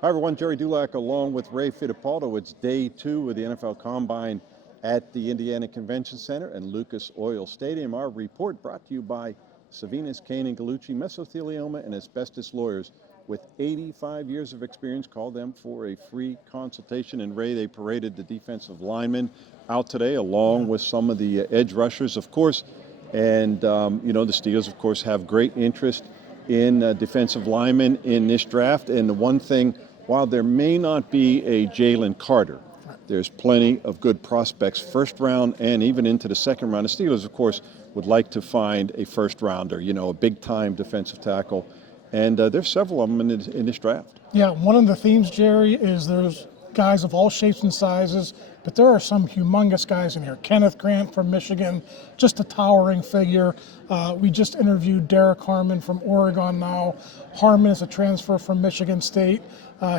Hi everyone, Gerry Dulac along with Ray Fittipaldo. It's day 2 of the NFL Combine at the Indiana Convention Center and Lucas Oil Stadium. Our report brought to you by Savinas, Kane & Gallucci, Mesothelioma and Asbestos Lawyers. With 85 years of experience, call them for a free consultation. And Ray, they paraded the defensive linemen out today along with some of the edge rushers, of course. And, the Steelers, of course, have great interest in defensive linemen in this draft. And the one thing, while there may not be a Jalen Carter, there's plenty of good prospects, first round and even into the second round. The Steelers, of course, would like to find a first rounder, a big-time defensive tackle. And there's several of them in this draft. Yeah, one of the themes, Jerry, is there's guys of all shapes and sizes, but there are some humongous guys in here. Kenneth Grant from Michigan, just a towering figure. We just interviewed Derrick Harmon from Oregon now. Harmon is a transfer from Michigan State.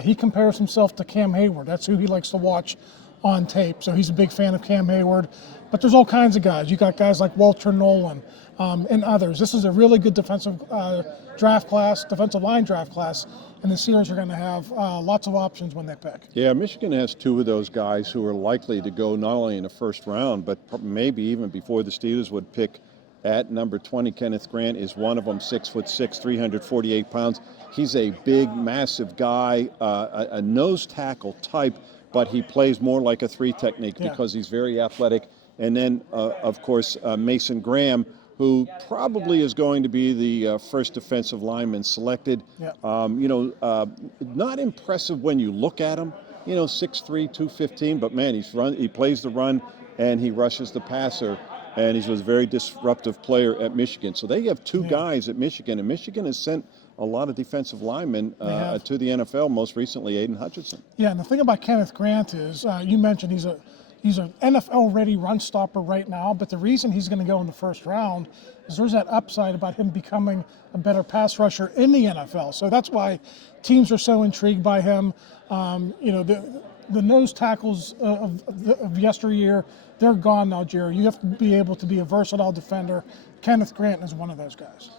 He compares himself to Cam Heyward. That's who he likes to watch on tape. So he's a big fan of Cam Heyward. But there's all kinds of guys. You got guys like Walter Nolen and others. This is a really good defensive line draft class, and the Steelers are going to have lots of options when they pick. Yeah, Michigan has 2 of those guys who are likely to go not only in the first round, but maybe even before the Steelers would pick at number 20. Kenneth Grant is one of them, 6'6", 348 pounds. He's a big, massive guy, a nose tackle type, but he plays more like a 3 technique because he's very athletic. And then, of course, Mason Graham, who probably is going to be the first defensive lineman selected. Not impressive when you look at him, 6'3", 215, but man, he plays the run and he rushes the passer, and he was a very disruptive player at Michigan. So they have 2 guys at Michigan, and Michigan has sent a lot of defensive linemen to the NFL, most recently Aiden Hutchinson. Yeah, and the thing about Kenneth Grant is, you mentioned he's an NFL-ready run stopper right now, but the reason he's going to go in the first round is there's that upside about him becoming a better pass rusher in the NFL. So that's why teams are so intrigued by him. The nose tackles of yesteryear, they're gone now, Gerry. You have to be able to be a versatile defender. Kenneth Grant is one of those guys.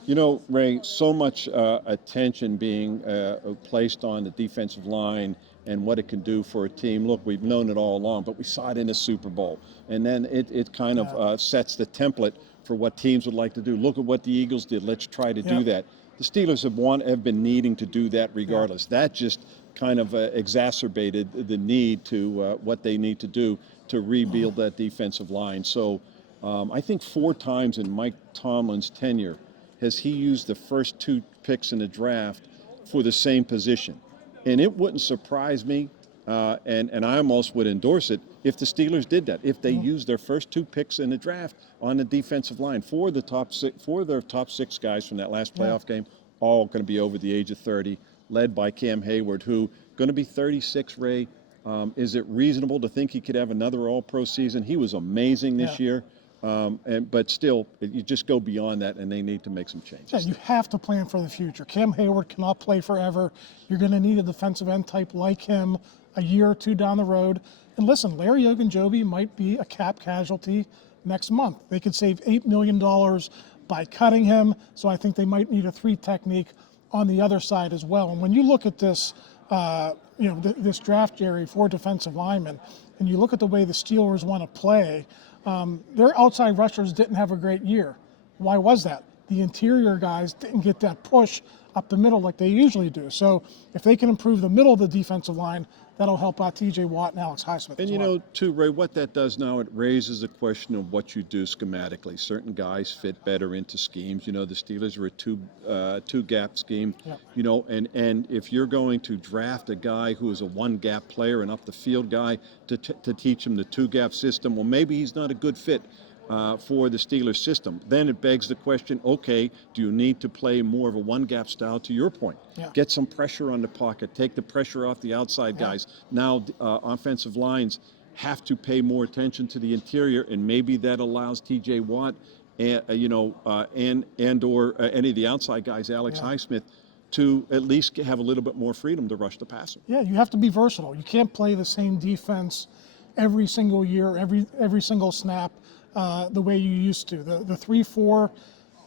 Ray, so much attention being placed on the defensive line and what it can do for a team. Look, we've known it all along, but we saw it in the Super Bowl. And then it kind of sets the template for what teams would like to do. Look at what the Eagles did. Let's try to do that. The Steelers have been needing to do that regardless. That just kind of exacerbated the need to what they need to do to rebuild that defensive line. So I think 4 times in Mike Tomlin's tenure has he used the first 2 picks in the draft for the same position. And it wouldn't surprise me, and I almost would endorse it, if the Steelers did that, if they used their first 2 picks in the draft on the defensive line for their top 6 guys from that last playoff game, all going to be over the age of 30, led by Cam Heyward, who going to be 36, Ray. Is it reasonable to think he could have another All-Pro season? He was amazing this year. But still, you just go beyond that, and they need to make some changes. Yeah, you have to plan for the future. Cam Heyward cannot play forever. You're going to need a defensive end type like him a year or 2 down the road. And listen, Larry Ogunjobi might be a cap casualty next month. They could save $8 million by cutting him, so I think they might need a 3 technique on the other side as well. And when you look at this, this draft, Gerry, for defensive linemen, and you look at the way the Steelers want to play, their outside rushers didn't have a great year. Why was that? The interior guys didn't get that push up the middle like they usually do. So if they can improve the middle of the defensive line, that'll help out T.J. Watt and Alex Highsmith. And too, Ray, what that does now, it raises the question of what you do schematically. Certain guys fit better into schemes. The Steelers are a two-gap scheme. And if you're going to draft a guy who is a one-gap player and up-the-field guy to teach him the two-gap system, well, maybe he's not a good fit for the Steelers system. Then it begs the question, okay, do you need to play more of a one-gap style, to your point? Get some pressure on the pocket, take the pressure off the outside guys. Now offensive lines have to pay more attention to the interior, and maybe that allows T.J. Watt and or any of the outside guys, Alex Highsmith, to at least have a little bit more freedom to rush the passer. Yeah, you have to be versatile. You can't play the same defense every single year, every single snap. The way you used to. The 3-4,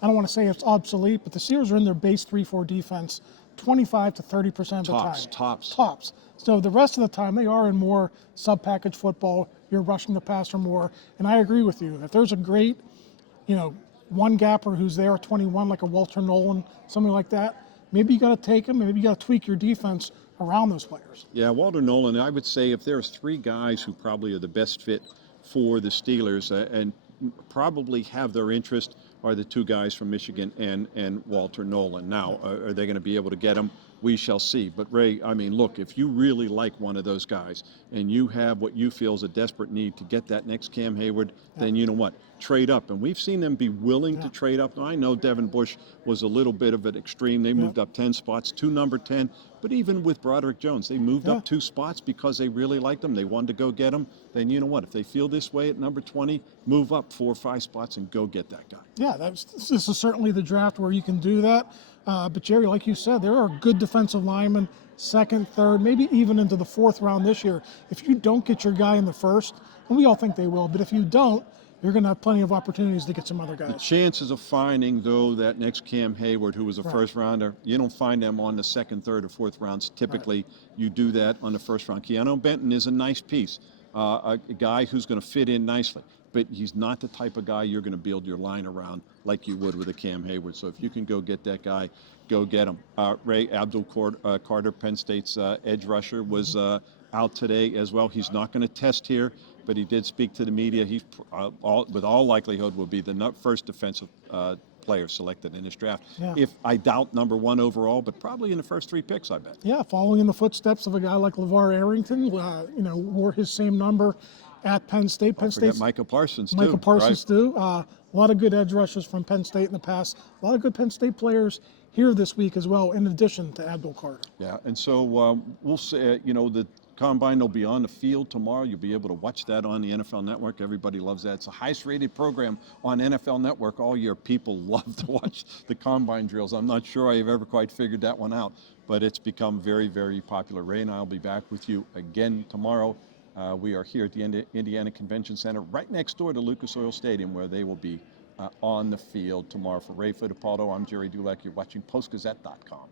I don't want to say it's obsolete, but the Steelers are in their base 3-4 defense 25 to 30% of the time. Tops. So the rest of the time, they are in more sub-package football. You're rushing the passer more. And I agree with you. If there's a great, one gapper who's there at 21, like a Walter Nolen, something like that, maybe you got to take him. Maybe you got to tweak your defense around those players. Yeah, Walter Nolen, I would say if there's three guys who probably are the best fit for the Steelers and probably have their interest are the two guys from Michigan and Walter Nolen. Now, are they going to be able to get him? We shall see. But Ray, I mean, look, if you really like one of those guys and you have what you feel is a desperate need to get that next Cam Heyward, then you know what? Trade up. And we've seen them be willing to trade up. Now, I know Devin Bush was a little bit of an extreme. They moved up 10 spots to number 10. But even with Broderick Jones, they moved up 2 spots because they really liked him. They wanted to go get him. Then you know what? If they feel this way at number 20, move up 4 or 5 spots and go get that guy. Yeah, this is certainly the draft where you can do that. But Gerry, like you said, there are good defensive linemen, second, third, maybe even into the 4th round this year. If you don't get your guy in the 1st, and we all think they will, but if you don't, you're going to have plenty of opportunities to get some other guys. The chances of finding, though, that next Cam Heyward, who was a first rounder, you don't find them on the 2nd, 3rd, or 4th rounds. Typically, you do that on the 1st round. Keeanu Benton is a nice piece, a guy who's going to fit in nicely. But he's not the type of guy you're going to build your line around like you would with a Cam Heyward. So if you can go get that guy, go get him. Ray Abdul-Carter, Penn State's edge rusher, was out today as well. He's not going to test here, but he did speak to the media. He, with all likelihood, will be the first defensive player selected in this draft. Yeah. If I doubt number 1 overall, but probably in the first 3 picks, I bet. Yeah, following in the footsteps of a guy like LeVar Arrington, wore his same number at Penn State. Penn State. Micah Parsons, too. Micah Parsons, right? too. A lot of good edge rushers from Penn State in the past. A lot of good Penn State players here this week as well, in addition to Abdul-Carter. Yeah, and so we'll say, the Combine will be on the field tomorrow. You'll be able to watch that on the NFL Network. Everybody loves that. It's the highest rated program on NFL Network all year. People love to watch the Combine drills. I'm not sure I've ever quite figured that one out, but it's become very, very popular. Ray and I will be back with you again tomorrow. We are here at the Indiana Convention Center, right next door to Lucas Oil Stadium, where they will be on the field tomorrow. For Ray Fittipaldo, I'm Gerry Dulac. You're watching Post-Gazette.com.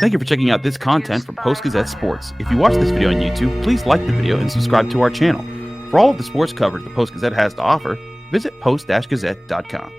Thank you for checking out this content from Post-Gazette Sports. If you watch this video on YouTube, please like the video and subscribe to our channel. For all of the sports coverage the Post-Gazette has to offer, visit post-gazette.com.